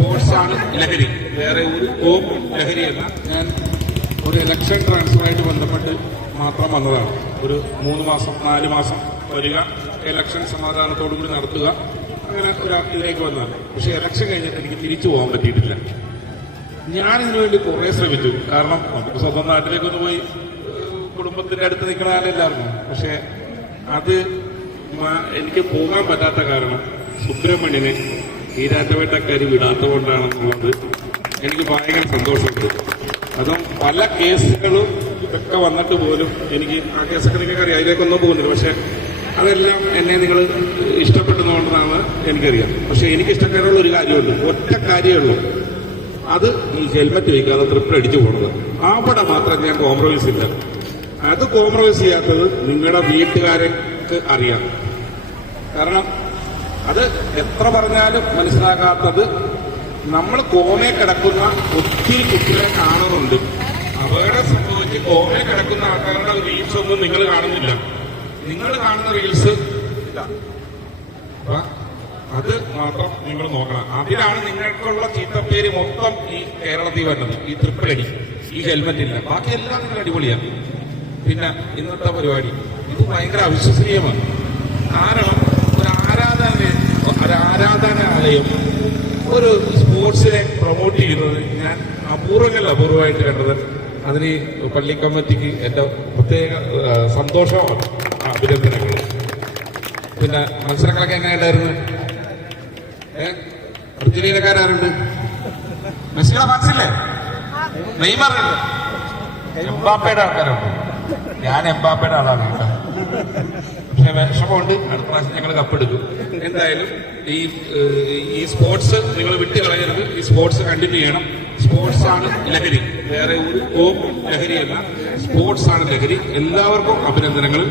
സ്പോർട്സാണ് ലഹരി, വേറെ ഒരു ലഹരിയല്ല. ഞാൻ ഒരു ഇലക്ഷൻ ട്രാൻസ്ഫറായിട്ട് ബന്ധപ്പെട്ട് മാത്രം വന്നതാണ്. ഒരു 3 മാസം 4 മാസം വരിക, ഇലക്ഷൻ സമാധാനത്തോടു കൂടി നടത്തുക, അങ്ങനെ ഒരു ഇതിലേക്ക് വന്നതാണ്. പക്ഷെ ഇലക്ഷൻ കഴിഞ്ഞിട്ട് എനിക്ക് തിരിച്ചു പോകാൻ പറ്റിയിട്ടില്ല. ഞാനിതിനു വേണ്ടി കുറെ ശ്രമിച്ചു. കാരണം നമുക്ക് സ്വന്തം നാട്ടിലേക്കൊന്ന് പോയി കുടുംബത്തിന്റെ അടുത്ത് നിൽക്കുന്ന ആളെല്ലാവർക്കും. പക്ഷെ അത് എനിക്ക് പോകാൻ പറ്റാത്ത കാരണം സുബ്രഹ്മണ്യനെ ഈരാറ്റുപേട്ടക്കാരി വിടാത്തതുകൊണ്ടാണെന്നുള്ളത് എനിക്ക് ഭയങ്കര സന്തോഷമുണ്ട്. അതും പല കേസുകളും ഒക്കെ വന്നിട്ട് പോലും എനിക്ക് ആ കേസൊക്കെ നിങ്ങൾക്ക് അറിയാം, അതിലേക്കൊന്നും പോകുന്നില്ല. പക്ഷെ അതെല്ലാം എന്നെ നിങ്ങൾ ഇഷ്ടപ്പെടുന്നതുകൊണ്ടാണ് എനിക്കറിയാം. പക്ഷെ എനിക്ക് ഇഷ്ടക്കാരുള്ള ഒരു കാര്യമുണ്ട്, ഒറ്റ കാര്യമേ ഉള്ളൂ, അത് ഈ ഹെൽമറ്റ് വയ്ക്കാതെ ട്രിപ്പിൾ അടിച്ചു പോകണത്. അവിടെ മാത്രം ഞാൻ കോംപ്രമൈസ് ഇല്ല. അത് കോംപ്രമൈസ് ചെയ്യാത്തത് നിങ്ങളുടെ വീട്ടുകാർക്ക് അറിയാം. കാരണം അത് എത്ര പറഞ്ഞാലും മനസ്സിലാകാത്തത്, നമ്മൾ കോമയെ കിടക്കുന്ന ഒത്തിരി കുട്ടികളെ കാണുന്നുണ്ട്. അപകടം സംഭവിച്ച് കോമയെ കിടക്കുന്ന ആൾക്കാരുടെ റീൽസ് ഒന്നും നിങ്ങൾ കാണുന്നില്ല. നിങ്ങൾ കാണുന്ന റീൽസ് ഇല്ല. അത് മാത്രം നിങ്ങൾ നോക്കണം. അതിലാണ് നിങ്ങൾക്കുള്ള ചീത്തപ്പേര് മൊത്തം ഈ കേരളത്തിൽ വരുന്നത്. ഈ ട്രിപ്പിൾ അടി, ഈ ഹെൽമറ്റ് ഇല്ല, ബാക്കി എല്ലാം നിങ്ങൾ അടിപൊളിയാണ്. പിന്നെ ഇന്നത്തെ പരിപാടി ഇത് ഭയങ്കര അവിശ്വസനീയമാണ്. കാരണം ഒരു ആരാധനാലയം ഒരു സ്പോർട്സിനെ പ്രൊമോട്ട് ചെയ്യുന്നത് ഞാൻ അപൂർവമായിട്ട് കണ്ടത്. അതിന് പള്ളി കമ്മിറ്റിക്ക് എന്റെ പ്രത്യേക സന്തോഷമാണ്, അഭിനന്ദനങ്ങൾ. പിന്നെ മത്സരങ്ങളൊക്കെ എങ്ങനെയുണ്ടായിരുന്നു? അർജന്റീനക്കാരുണ്ട്, മെസ്സിയുടെ ഫാൻസില്ലേ, നെയ്മറുണ്ട്, എംബാപ്പയുടെ ആൾക്കാരുണ്ട്. ഞാൻ എംബാപ്പയുടെ ആളാണ് കേട്ടോ. പക്ഷെ വിഷമമുണ്ട്, അടുത്ത പ്രാവശ്യം ഞങ്ങൾ കപ്പെടുക്കും. എന്തായാലും ഈ സ്പോർട്സ് നിങ്ങൾ വിട്ടുകളയരുത്. ഈ സ്പോർട്സ് കണ്ടിന്യൂ ചെയ്യണം. സ്പോർട്സാണ് ലഹരി, വേറെ ഒരു ലഹരിയല്ല. സ്പോർട്സാണ് ലഹരി. എല്ലാവർക്കും അഭിനന്ദനങ്ങൾ.